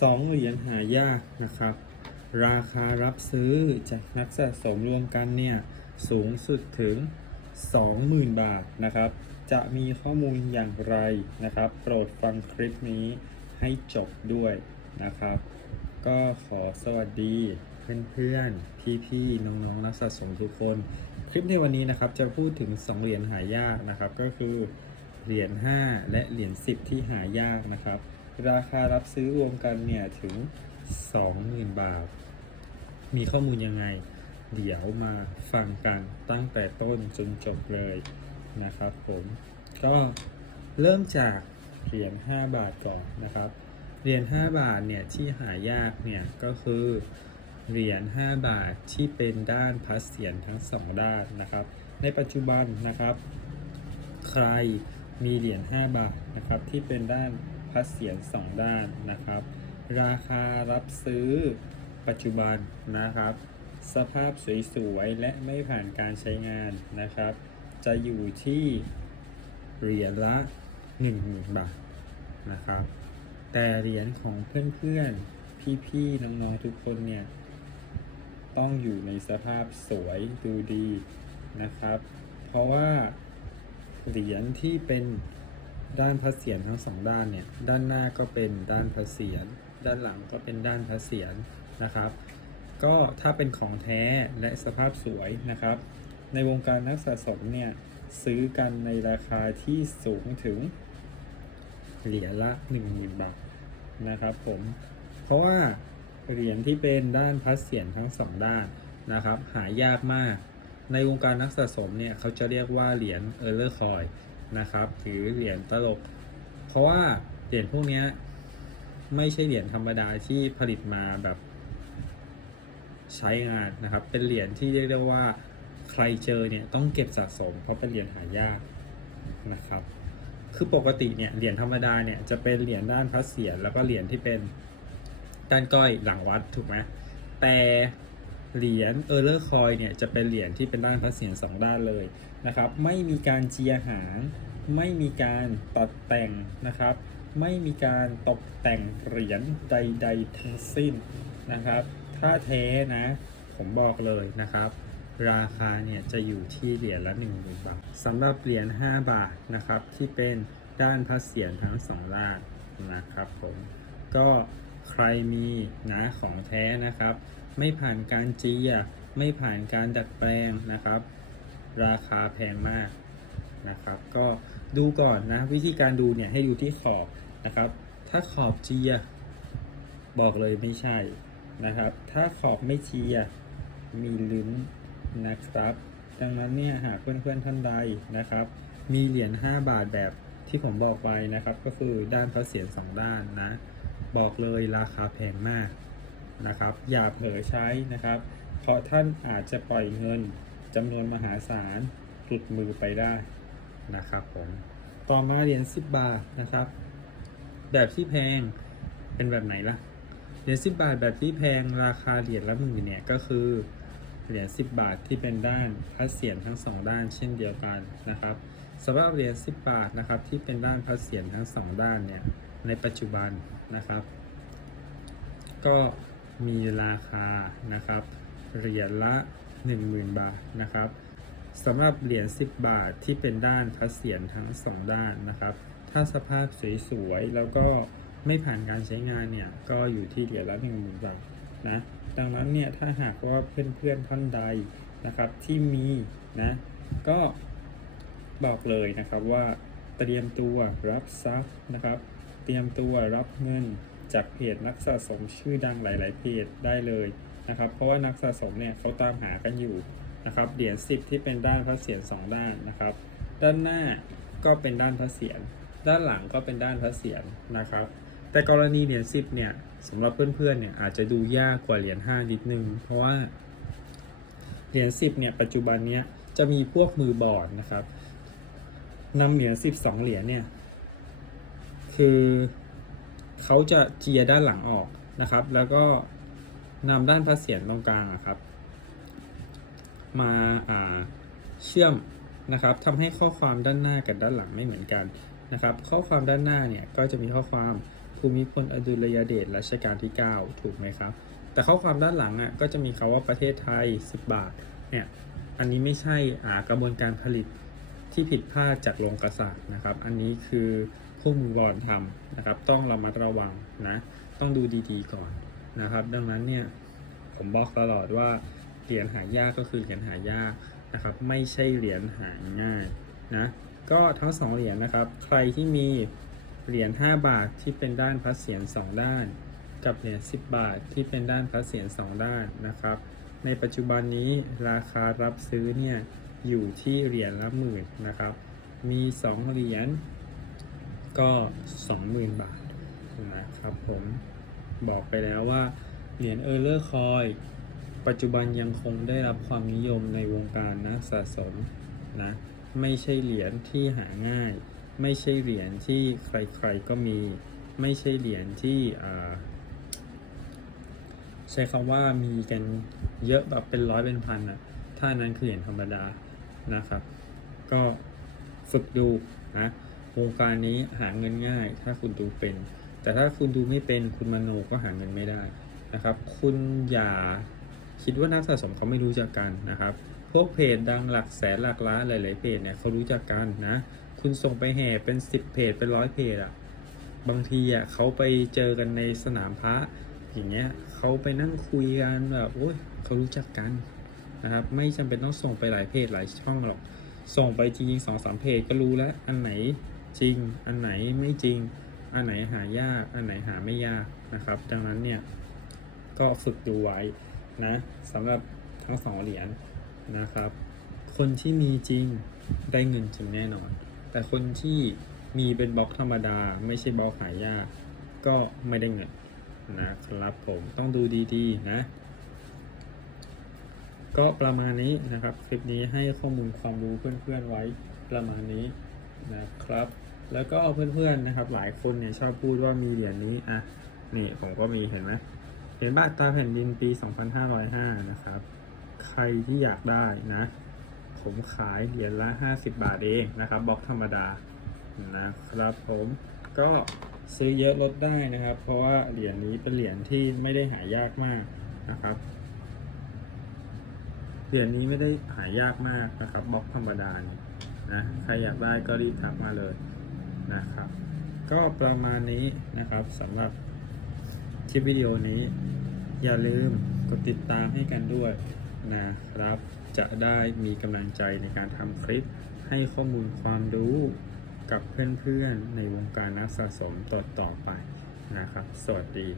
สองเหรียญหายากนะครับ ราคารับซื้อจากนักสะสมรวมกันเนี่ยสูงสุดถึง 20,000 บาทนะครับ จะมีข้อมูลอย่างไรนะครับ โปรดฟังคลิปนี้ให้จบด้วยนะครับ ก็ขอสวัสดีเพื่อนๆ พี่ๆ น้องๆ นักสะสมทุกคน คลิปในวันนี้นะครับจะพูดถึง 2 เหรียญหายากนะครับ ก็คือเหรียญ5และเหรียญ10 ที่หายากนะครับ ราคารับซื้อรวมกันเนี่ยถึง 20,000 บาท มีข้อมูลยังไง เดี๋ยวมาฟังกันตั้งแต่ต้นจนจบเลยนะครับผมก็เริ่มจากเหรียญ5บาทก่อนนะครับเหรียญ5บาทเนี่ยที่หายากเนี่ยก็คือเหรียญ5บาทที่เป็นด้านพัสเสียนทั้งสองด้านนะครับ ในปัจจุบันนะครับ ใครมีเหรียญ5บาทนะครับที่เป็นด้าน พัสเสียนสองด้านนะครับ ราคารับซื้อปัจจุบันนะครับ สภาพสวยๆและไม่ผ่านการใช้งานนะครับ จะอยู่ที่เหรียญละ10,000บาทนะครับ แต่เหรียญของเพื่อนๆ พี่ๆ น้องๆ ทุกคนเนี่ย ต้องอยู่ในสภาพสวยดูดีนะครับ เพราะว่าเหรียญที่เป็น ด้านพระเศียรทั้งสองด้านเนี่ย ด้านหน้าก็เป็นด้านพระเศียร ด้านหลังก็เป็นด้านพระเศียรนะครับ ก็ถ้าเป็นของแท้และสภาพสวยนะครับ ในวงการนักสะสมเนี่ยซื้อกันในราคาที่สูงถึงเหรียญละ 10,000 บาทนะครับผม เพราะว่าเหรียญที่เป็นด้านพัสเสียนทั้งสองด้านนะครับ หายากมาก ในวงการนักสะสมเนี่ยเขาจะเรียกว่าเหรียญเออร์เลอร์คอย นะครับหรือเหรียญตลก เพราะว่าเหรียญพวกนี้ไม่ใช่เหรียญธรรมดาที่ผลิตมาแบบใช้งานนะครับ เป็นเหรียญที่เรียกได้ว่าใครเจอเนี่ยต้องเก็บสะสม เพราะเป็นเหรียญหายากนะครับ คือปกติเนี่ยเหรียญธรรมดาเนี่ยจะเป็นเหรียญด้านพระเศียรแล้วก็เหรียญที่เป็นด้านก้อยหลังวัดถูกไหมแต่ เหรียญเออร์เลอร์คอยเนี่ยจะเป็นเหรียญที่เป็นด้านพระเศียรสองด้านเลยนะครับ ไม่มีการเจียหางไม่มีการตัดแต่งนะครับ ไม่มีการตกแต่งเหรียญใด ๆ ทั้งสิ้นนะครับ ถ้าเทนะผมบอกเลยนะครับ ราคาเนี่ยจะอยู่ที่เหรียญละ1 0,000บาทสำหรับเหรียญ5บาทนะครับที่เป็นด้านพระเศียรทั้งสองด้านนะครับผมก็ใครมีนะของแท้นะครับ ไม่ผ่านการเจียไม่ผ่านการดัดแปลงนะครับ ราคาแพงมากนะครับ ก็ดูก่อนนะวิธีการดูเนี่ยให้ดูที่ขอบนะครับ ถ้าขอบเจียบอกเลยไม่ใช่นะครับ ถ้าขอบไม่เจียมีลุ้นนะครับ ดังนั้นเนี่ยหากเพื่อนๆท่านใดนะครับ มีเหรียญ5บาทแบบที่ผมบอกไปนะครับ ก็คือด้านพระเศียรสองด้านนะ บอกเลยราคาแพงมาก นะครับ อย่าเผลอใช้นะครับ เพราะท่านอาจจะปล่อยเงินจำนวนมหาศาลหลุดมือไปได้นะครับผมต่อมาเหรียญ10 บาทนะครับ แบบที่แพงเป็นแบบไหนล่ะเหรียญ10 บาทแบบที่แพงราคาเหรียญละหมื่นเนี่ยก็คือเหรียญ10 บาทที่เป็นด้านพระเศียรทั้งสองด้านเช่นเดียวกันนะครับสำหรับเหรียญ10 บาทนะครับที่เป็นด้านพระเศียรทั้งสองด้านเนี่ยในปัจจุบันนะครับ ก็ มีราคานะครับเหรียญละ 10,000 บาทนะครับสำหรับเหรียญ10 บาทที่เป็นด้านพระเศียรทั้งสองด้านนะครับ ถ้าสภาพสวยๆแล้วก็ไม่ผ่านการใช้งานเนี่ยก็อยู่ที่เหรียญละ10,000บาทนะดังนั้นเนี่ยถ้าหากว่าเพื่อนๆท่านใดนะครับที่มีนะก็บอกเลยนะครับว่าเตรียมตัวรับทรัพย์นะครับ เตรียมตัวรับเงิน จากเพจนักสะสมชื่อดังหลาย ๆ เพจได้เลยนะครับ เพราะว่านักสะสมเนี่ยเขาตามหากันอยู่นะครับเหรียญ10 ที่เป็นด้านพระเศียรสองด้านนะครับ ด้านหน้าก็เป็นด้านพระเศียรด้านหลังก็เป็นด้านพระเศียรนะครับ แต่กรณีเหรียญ10 เนี่ยสำหรับเพื่อน ๆ เนี่ยอาจจะดูยากกว่าเหรียญ5นิดนึง เพราะว่าเหรียญ10 เนี่ยปัจจุบันเนี้ยจะมีพวกมือบอร์ดนะครับนำเหรียญ12 เหรียญเนี่ยคือ เขาจะเจียด้านหลังออกนะครับ แล้วก็นำด้านพระเศียรตรงกลางครับมาาเชื่อมนะครับทำให้ข้อความด้านหน้ากับด้านหลังไม่เหมือนกันนะครับ ข้อความด้านหน้าเนี่ยก็จะมีข้อความภูมิพลอดุลยเดชรัชกาลที่ 9 ถูกไหมครับ แต่ข้อความด้านหลังอะก็จะมีคาว่าประเทศไทย 10 บาทเนี่ยอันนี้ไม่ใช่อากระบวนการผลิตที่ผิดพลาดจากโรงกระสานะครับ อันนี้คือ ผู้มือบอลทำนะครับ ต้องระมัดระวังนะ ต้องดูดีๆก่อนนะครับ ดังนั้นเนี่ยผมบอกตลอดว่าเหรียญหายากก็คือเหรียญหายากนะครับ ไม่ใช่เหรียญหาง่ายนะ ก็ทั้งสองเหรียญนะครับ ใครที่มีเหรียญ5บาทที่เป็นด้านพระเศียรสองด้าน กับเหรียญ10 บาทที่เป็นด้านพระเศียรสองด้านนะครับ ในปัจจุบันนี้ราคารับซื้อเนี่ยอยู่ที่เหรียญละหมื่นนะครับ มี 2 เหรียญ ก็ 20,000 บาทนะครับผมบอกไปแล้วว่า เหรียญเออร์เลอร์คอยปัจจุบันยังคงได้รับความนิยมในวงการนักสะสมนะไม่ใช่เหรียญที่หาง่าย ไม่ใช่เหรียญที่ใครๆก็มี ไม่ใช่เหรียญที่ใช้คำว่ามีกันเยอะแบบเป็นร้อยเป็นพันอะถ้านั้นคือเหรียญธรรมดานะครับ ก็ฝึกดูนะ วงการนี้หาเงินง่าย ถ้าคุณดูเป็น แต่ถ้าคุณดูไม่เป็นคุณมโนก็หาเงินไม่ได้นะครับ คุณอย่าคิดว่านักสะสมเขาไม่รู้จักกันนะครับ พวกเพจดังหลักแสนหลักล้านหลาย ๆ เพจเนี่ยเขารู้จักกันนะ คุณส่งไปแห่เป็น 10 เพจเป็นร้อยเพจอะบางทีอะเขาไปเจอกันในสนามพระอย่างเงี้ยเขาไปนั่งคุยกันแบบโอ้ยเขารู้จักกันนะครับ ไม่จำเป็นต้องส่งไปหลายเพจหลายช่องหรอก ส่งไปจริงๆสองสามเพจก็รู้แล้วอันไหน จริง อันไหนไม่จริง อันไหนหายาก อันไหนหาไม่ยากนะครับ ดังนั้นเนี่ยก็ฝึกดูไว้นะสำหรับทั้งสองเหรียญนะครับ คนที่มีจริงได้เงินจริงแน่นอน แต่คนที่มีเป็นบล็อกธรรมดา ไม่ใช่บล็อกหายาก ก็ไม่ได้เงินนะครับผมต้องดูดีๆนะ ก็ประมาณนี้นะครับ คลิปนี้ให้ข้อมูลความรู้เพื่อนๆไว้ประมาณนี้นะครับ แล้วก็เพื่อนๆนะครับ หลายคนเนี่ยชอบพูดว่ามีเหรียญนี้อะนี่ผมก็มีเห็นไหมเหรียญบาทตราแผ่นดินปี 2505 นะครับ ใครที่อยากได้นะ ผมขายเหรียญละ 50 บาทเองนะครับบล็อกธรรมดานะครับผมก็ซื้อเยอะลดได้นะครับ เพราะว่าเหรียญนี้เป็นเหรียญที่ไม่ได้หายากมากนะครับเหรียญนี้ไม่ได้หายากมากนะครับบล็อกธรรมดานี่นะใครอยากได้ก็รีบทักมาเลย นะครับ ก็ประมาณนี้นะครับสำหรับคลิปวิดีโอนี้ อย่าลืมกดติดตามให้กันด้วยนะครับ จะได้มีกำลังใจในการทำคลิปให้ข้อมูลความรู้กับเพื่อนๆในวงการนักสะสมต่อๆไปนะครับ สวัสดี